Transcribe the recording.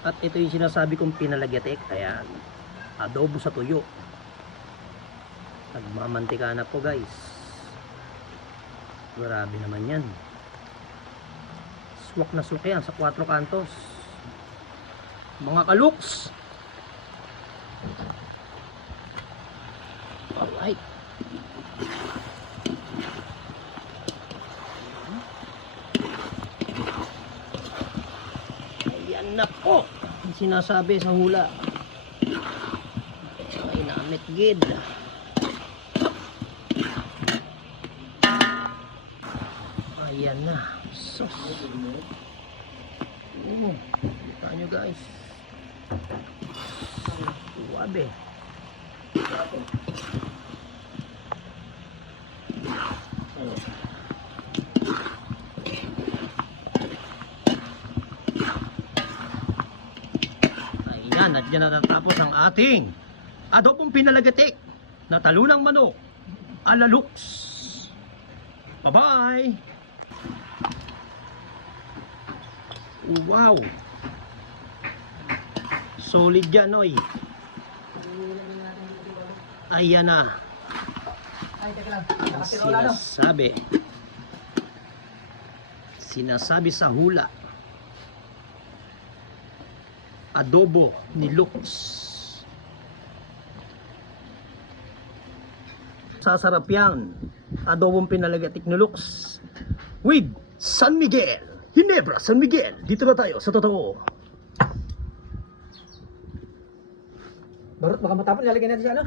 At ito yung sinasabi kong pinalagyatik. Ayan, adobo sa tuyo. Nagmamantika na po guys. Grabe naman yan. Swak na swak yan sa 4 kantos. Mga kaluks. Alright. Ayan na po. Sinasabi sa hula. Ay namit gid. Ayan na. Sus. Kita nyo guys. Suwabe. Ayan, at dyan natatapos ang ating adobong pinalagatik na talunang manok ala Lux. Bye-bye! Wow! Solid yan, oy. Ayan na. Sinasabi sa hula. Adobo ni Lux. Sasarap yan. Adobong pinalagatik ni Lux with San Miguel. Ginebra, San Miguel. Dito na tayo sa totoo. Barot, baka matapon, lalagyan natin siya, ano?